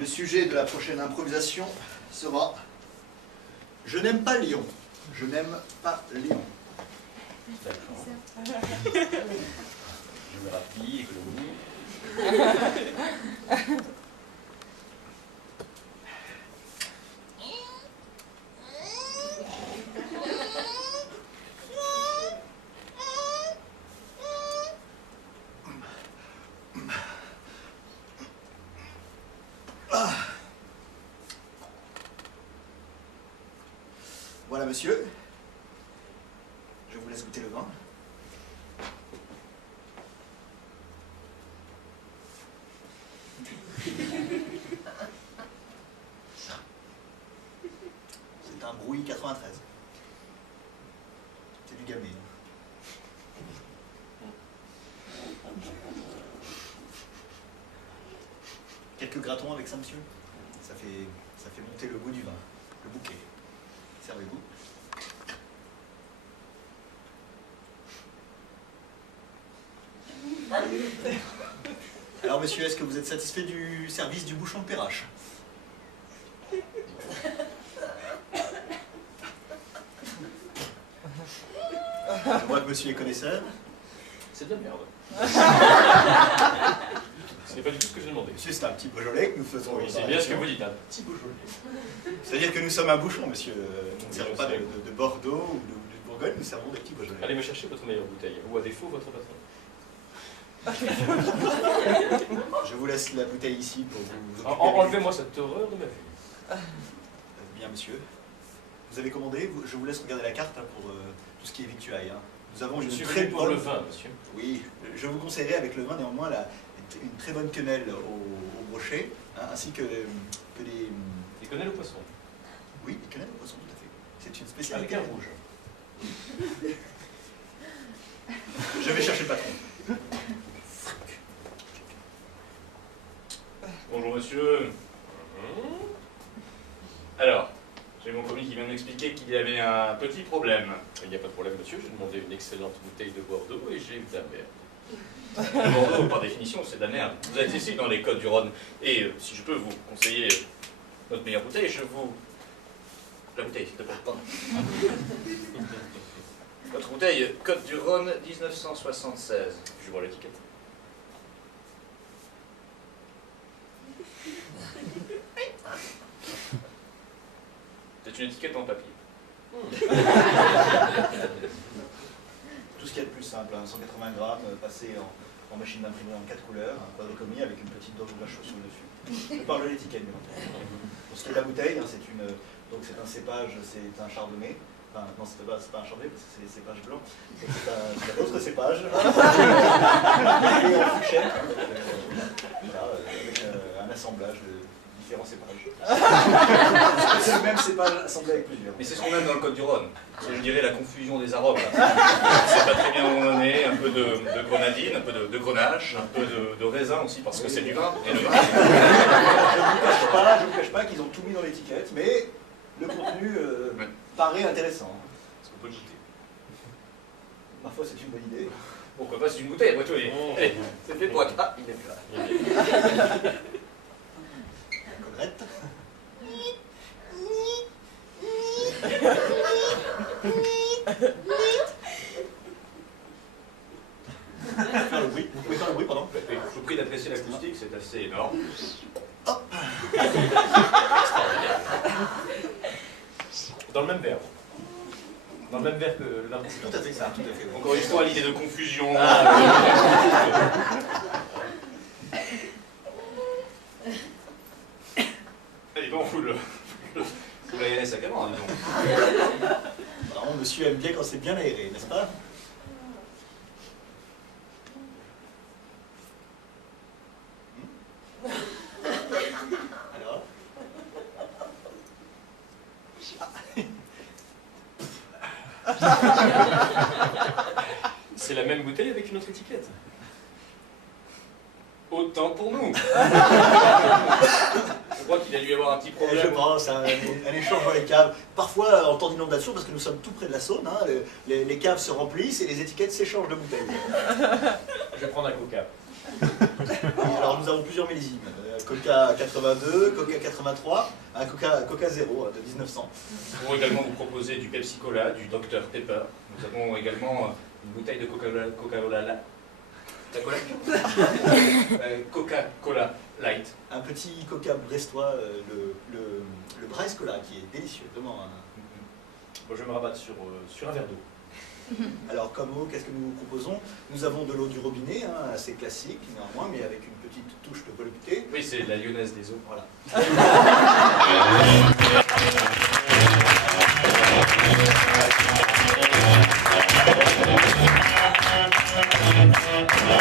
Le sujet de la prochaine improvisation sera « Je n'aime pas Lyon. Je n'aime pas Lyon. » D'accord. Géographie, économie. Voilà, monsieur. Je vous laisse goûter le vin. C'est un Brouilly 93. C'est du Gamay. Quelques gratons avec ça, monsieur? Ça fait monter le goût du vin, le bouquet. Servez-vous. Alors, monsieur, est-ce que vous êtes satisfait du service du bouchon de Perrache? Je vois que monsieur est connaisseur. C'est de la merde. Ce n'est pas du tout ce que j'ai demandé. Monsieur, c'est un petit Beaujolais que nous faisons. Oui, c'est bien ce que vous dites, un petit Beaujolais. C'est-à-dire que nous sommes un bouchon, monsieur. Nous ne servons pas de Bordeaux ou de Bourgogne, nous servons des petits Beaujolais. Allez me chercher votre meilleure bouteille, ou à défaut, votre patron. Je vous laisse la bouteille ici pour vous occuper. Enlevez-moi cette horreur de ma vue. Bien, monsieur. Vous avez commandé, je vous laisse regarder la carte hein, pour tout ce qui est victuailles. Hein. Nous avons Je suis très venu pour le vin, monsieur. Oui, je vous conseillerais avec le vin néanmoins une très bonne quenelle au brochet, hein, ainsi que des... Des quenelles au poisson. Oui, des quenelles au poisson, tout à fait. C'est une Avec spécialité. un rouge. Je vais chercher le patron. Bonjour monsieur. Alors, j'ai mon commis qui vient de m'expliquer qu'il y avait un petit problème. Il n'y a pas de problème monsieur, j'ai demandé une excellente bouteille de Bordeaux et j'ai eu de la merde. Le Bordeaux, par définition, c'est de la merde. Vous êtes ici dans les Côtes du Rhône et si je peux vous conseiller notre meilleure bouteille, je vous... La bouteille, s'il te plaît. Pardon. Votre bouteille, Côte du Rhône, 1976. Je vois l'étiquette. C'est une étiquette en papier. Tout ce qu'il y a de plus simple, hein, 180 grammes, passé en machine d'imprimé en 4 couleurs, un quadricomie avec une petite dose de la chaussure dessus. Je parle de l'étiquette, bien entendu. Pour ce qui est de la bouteille, hein, c'est un cépage, c'est un chardonnay. Enfin, non, c'est pas un chardonnay parce que c'est cépage blanc. C'est un autre cépage. Et en fuchsia. Voilà, avec un assemblage de différents cépages. C'est le même cépage assemblé avec plusieurs. Mais c'est ce qu'on aime dans le Côte du Rhône. C'est, je dirais, la confusion des arômes. C'est pas très bien où on en est, un peu de grenadine, un peu de grenache, un peu de raisin aussi, parce que c'est du vin. Et le vin, je ne vous cache pas qu'ils ont tout mis dans l'étiquette, mais le contenu paraît intéressant. est-ce qu'on peut le goûter? Ma foi, c'est une bonne idée. Pourquoi pas, c'est une bouteille, après tout. Allez, c'est fait pour... Ah, il est plus là. Collerette. Faire le bruit. Vous pouvez faire le bruit, pardon. Je vous prie d'apprécier l'acoustique, c'est assez énorme. Hop. Dans le même verre. Dans le même verre que le vin. Tout à fait ça, tout à fait. Encore une fois, l'idée de confusion. Allez, bon, vous l'aérez sacrément, dis donc. Vraiment, monsieur aime bien quand c'est bien aéré, n'est-ce pas? Alors? C'est la même bouteille avec une autre étiquette. Autant pour nous. Je crois qu'il a dû y avoir un petit problème. Je pense, un échange dans les caves. Parfois en temps d'inondation, parce que nous sommes tout près de la Saône, hein, les caves se remplissent et les étiquettes s'échangent de bouteilles. Je vais prendre un coca. Et alors nous avons plusieurs millésimes. Coca 82, Coca 83, un Coca 0 de 1900. Nous pouvons également vous proposer du Pepsi Cola, du Dr Pepper. Nous avons également une bouteille de Coca-Cola Coca-Cola Light. Un petit Coca brestois, le Braise Cola, qui est délicieux, vraiment. Bon, je vais me rabattre sur un verre d'eau. Alors comme eau, qu'est-ce que nous vous proposons? Nous avons de l'eau du robinet, hein, assez classique néanmoins, mais avec une petite touche de volupté. Oui, c'est la lyonnaise des eaux. Voilà.